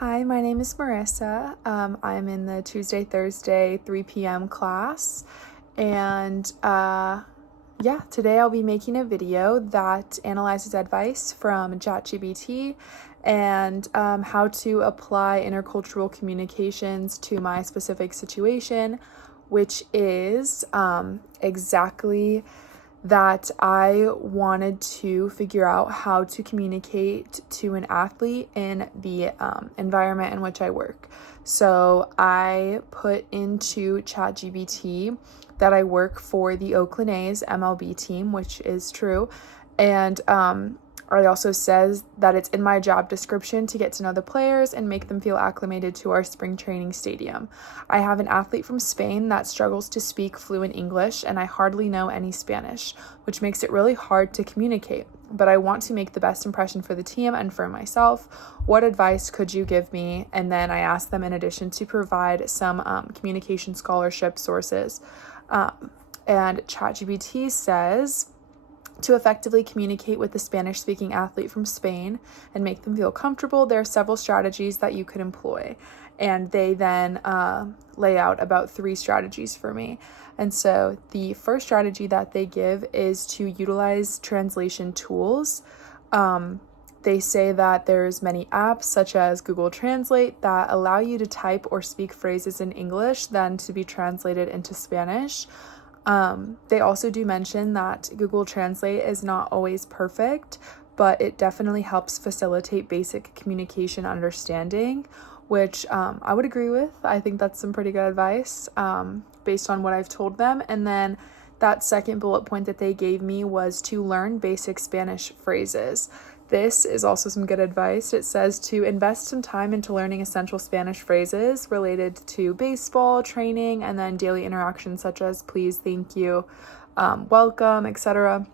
Hi, my name is Marissa. I'm in the Tuesday, Thursday, 3 p.m. class. And today I'll be making a video that analyzes advice from ChatGPT and how to apply intercultural communications to my specific situation, which is exactly that I wanted to figure out how to communicate to an athlete in the environment in which I work. So I put into ChatGPT that I work for the Oakland A's MLB team, which is true. And it also says that it's in my job description to get to know the players and make them feel acclimated to our spring training stadium. I have an athlete from Spain that struggles to speak fluent English, and I hardly know any Spanish, which makes it really hard to communicate. But I want to make the best impression for the team and for myself. What advice could you give me? And then I asked them, in addition, to provide some communication scholarship sources. And ChatGPT says, to effectively communicate with the Spanish-speaking athlete from Spain and make them feel comfortable, there are several strategies that you could employ. And they then lay out about 3 strategies for me. And so the first strategy that they give is to utilize translation tools. They say that there's many apps such as Google Translate that allow you to type or speak phrases in English then to be translated into Spanish. They also do mention that Google Translate is not always perfect, but it definitely helps facilitate basic communication understanding, which I would agree with. I think that's some pretty good advice based on what I've told them. And then that second bullet point that they gave me was to learn basic Spanish phrases. This is also some good advice. It says to invest some time into learning essential Spanish phrases related to baseball, training, and then daily interactions such as please, thank you, welcome, etc.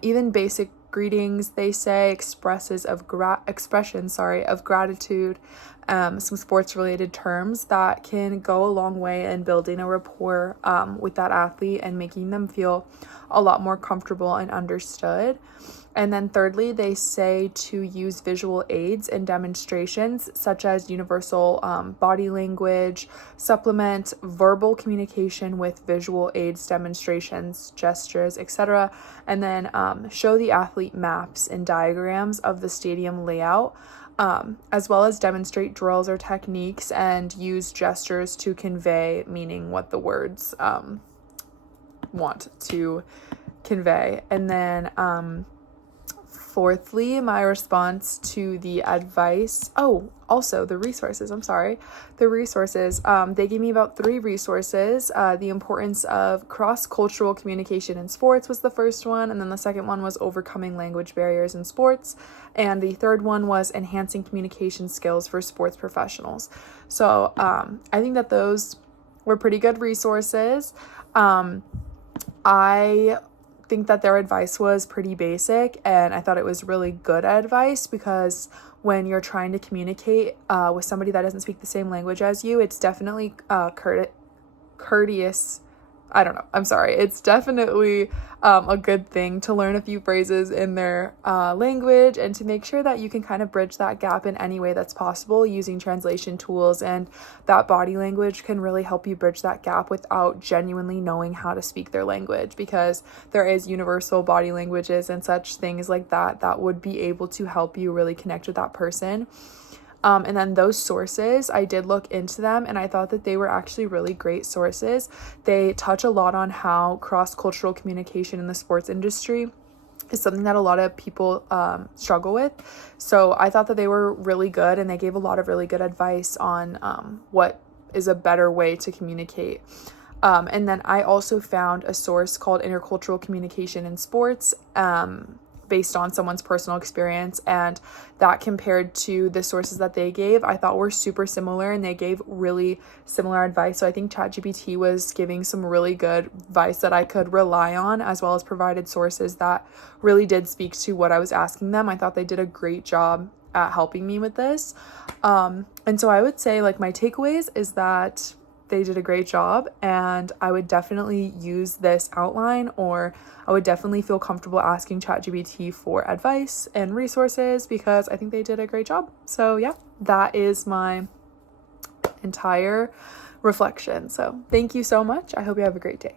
Even basic greetings, they say, expressions of gratitude, some sports-related terms that can go a long way in building a rapport with that athlete and making them feel a lot more comfortable and understood. And then thirdly, they say to use visual aids and demonstrations such as universal body language, supplement verbal communication with visual aids, demonstrations, gestures, etc. And then show the athlete maps and diagrams of the stadium layout, as well as demonstrate drills or techniques and use gestures to convey meaning what the words want to convey. And then fourthly, my response to the advice, also the resources, they gave me about 3 resources. The importance of cross-cultural communication in sports was the first one, and then the second one was overcoming language barriers in sports, and the third one was enhancing communication skills for sports professionals. So I think that those were pretty good resources. I think that their advice was pretty basic, and I thought it was really good advice because when you're trying to communicate with somebody that doesn't speak the same language as you, it's definitely courteous. It's definitely a good thing to learn a few phrases in their language and to make sure that you can kind of bridge that gap in any way that's possible using translation tools, and that body language can really help you bridge that gap without genuinely knowing how to speak their language, because there is universal body languages and such things like that would be able to help you really connect with that person. And then those sources, I did look into them, and I thought that they were actually really great sources. They touch a lot on how cross-cultural communication in the sports industry is something that a lot of people struggle with. So I thought that they were really good, and they gave a lot of really good advice on what is a better way to communicate. And then I also found a source called Intercultural Communication in Sports, based on someone's personal experience, and that compared to the sources that they gave, I thought were super similar, and they gave really similar advice. So I think ChatGPT was giving some really good advice that I could rely on, as well as provided sources that really did speak to what I was asking them. I thought they did a great job at helping me with this. And so I would say, like, my takeaways is that they did a great job, and I would definitely use this outline, or I would definitely feel comfortable asking ChatGPT for advice and resources because I think they did a great job. So yeah, that is my entire reflection. So thank you so much. I hope you have a great day.